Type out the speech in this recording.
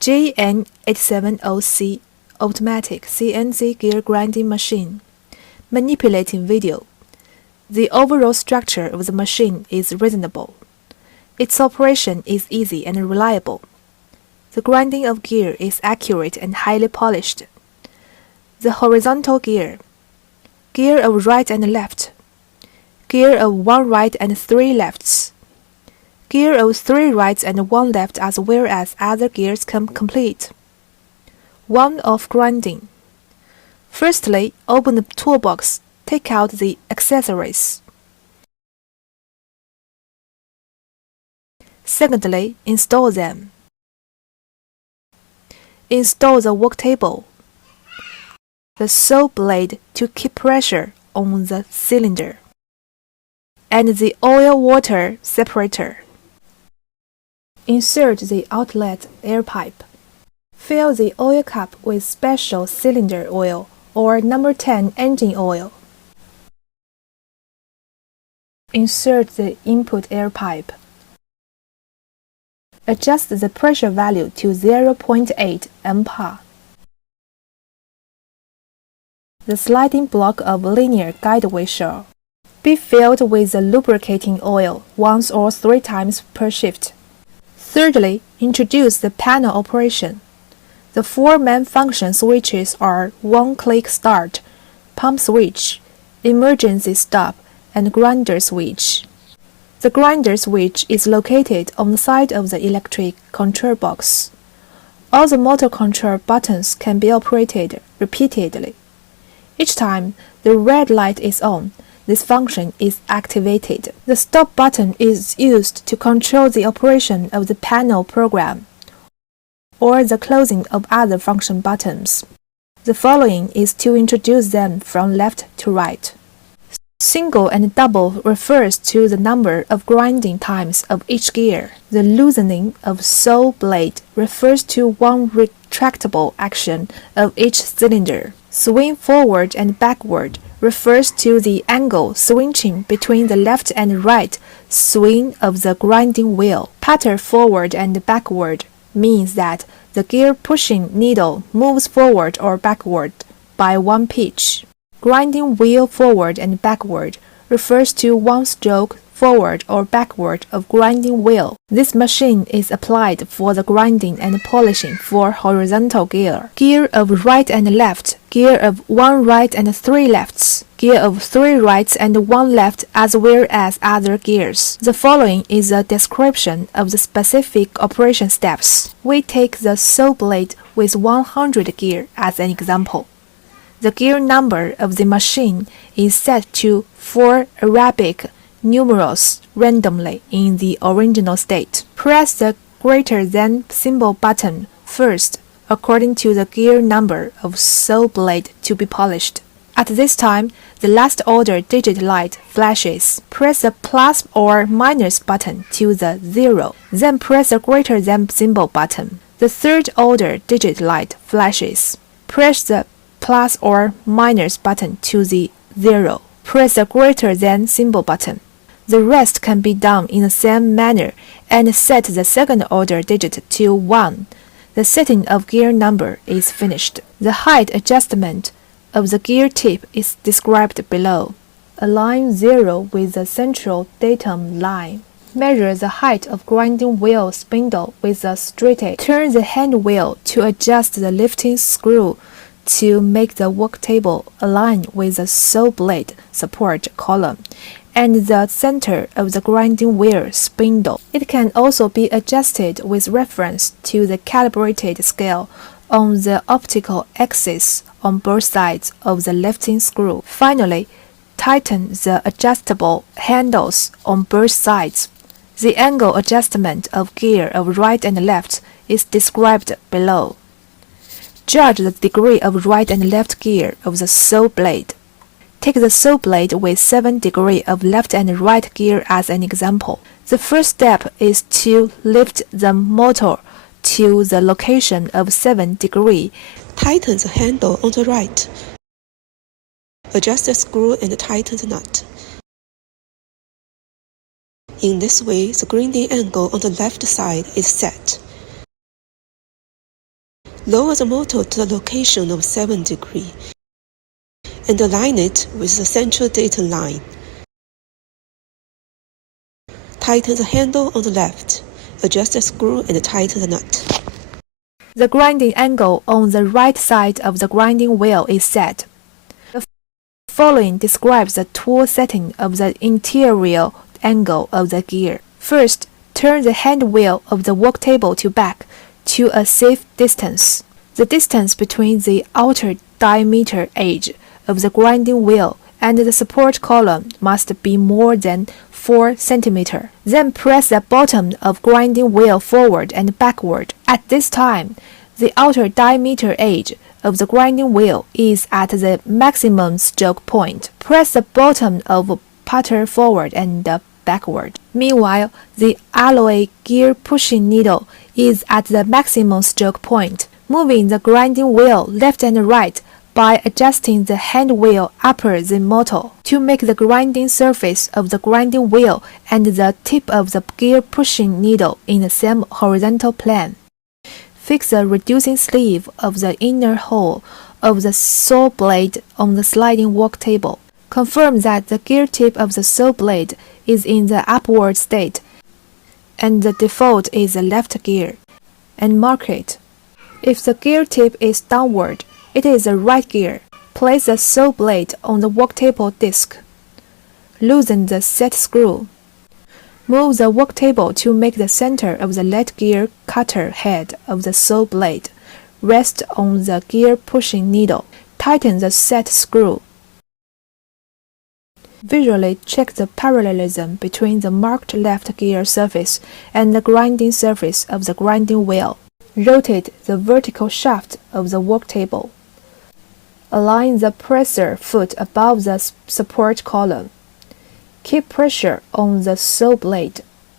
GN870C automatic CNC gear grinding machine. Manipulating video. The overall structure of the machine is reasonable. Its operation is easy and reliable. The grinding of gear is accurate and highly polished. The horizontal gear. Gear of right and left. Gear of 1 right and 3 lefts. Gear of 3 rights and 1 left as well as other gears come complete. 1 of grinding. Firstly, open the toolbox, take out the accessories. Secondly, install them. Install the work table, the saw blade to keep pressure on the cylinder, and the oil-water separator. Insert the outlet air pipe. Fill the oil cup with special cylinder oil or number 10 engine oil. Insert the input air pipe. Adjust the pressure value to 0.8 MPa. The sliding block of linear guideway shell. Be filled with the lubricating oil once or 3 times per shift. Thirdly, introduce the panel operation. The 4 main function switches are one-click start, pump switch, emergency stop, and grinder switch. The grinder switch is located on the side of the electric control box. All the motor control buttons can be operated repeatedly. Each time the red light is on, this function is activated. The stop button is used to control the operation of the panel program or the closing of other function buttons. The following is to introduce them from left to right. Single and double refers to the number of grinding times of each gear. The loosening of saw blade refers to one retractable action of each cylinder. Swing forward and backward refers to the angle switching between the left and right swing of the grinding wheel. Putter forward and backward means that the gear pushing needle moves forward or backward by 1 pitch. Grinding wheel forward and backward refers to one stroke forward or backward of grinding wheel. This machine is applied for the grinding and polishing for horizontal gear. Gear of right and left, gear of 1 right and 3 lefts, gear of 3 rights and 1 left as well as other gears. The following is a description of the specific operation steps. We take the saw blade with 100 gear as an example. The gear number of the machine is set to 4 Arabic numerals randomly in the original state. Press the greater than symbol button first according to the gear number of saw blade to be polished. At this time, the last order digit light flashes. Press the plus or minus button to the 0, then press the greater than symbol button. The third order digit light flashes. Press the plus or minus button to the 0. Press the greater than symbol button. The rest can be done in the same manner and set the second order digit to 1. The setting of gear number is finished. The height adjustment of the gear tip is described below. Align 0 with the central datum line. Measure the height of grinding wheel spindle with a straight edge. Turn the hand wheel to adjust the lifting screw to make the work table align with the saw blade support column and the center of the grinding wheel spindle. It can also be adjusted with reference to the calibrated scale on the optical axis on both sides of the lifting screw. Finally, tighten the adjustable handles on both sides. The angle adjustment of gear of right and left is described below. Judge the degree of right and left gear of the saw blade. Take the saw blade with 7 degrees of left and right gear as an example. The first step is to lift the motor to the location of 7 degrees. Tighten the handle on the right. Adjust the screw and tighten the nut. In this way, the grinding angle on the left side is set. Lower the motor to the location of 7 degrees and align it with the central data line. Tighten the handle on the left. Adjust the screw and tighten the nut. The grinding angle on the right side of the grinding wheel is set. The following describes the tool setting of the interior angle of the gear. First, turn the hand wheel of the work table to back to a safe distance. The distance between the outer diameter edge of the grinding wheel and the support column must be more than 4 cm. Then press the bottom of grinding wheel forward and backward. At this time, the outer diameter edge of the grinding wheel is at the maximum stroke point. Press the bottom of putter forward and backward. Meanwhile, the alloy gear pushing needle is at the maximum stroke point. Moving the grinding wheel left and right by adjusting the hand wheel upper motor to make the grinding surface of the grinding wheel and the tip of the gear pushing needle in the same horizontal plane. Fix the reducing sleeve of the inner hole of the saw blade on the sliding work table. Confirm that the gear tip of the saw blade is in the upward state and the default is the left gear, and mark it. If the gear tip is downward, it is the right gear. Place the saw blade on the work table disc. Loosen the set screw. Move the work table to make the center of the lead gear cutter head of the saw blade rest on the gear pushing needle. Tighten the set screw. Visually check the parallelism between the marked left gear surface and the grinding surface of the grinding wheel. Rotate the vertical shaft of the work table. Align the presser foot above the support column. Keep pressure on the saw blade.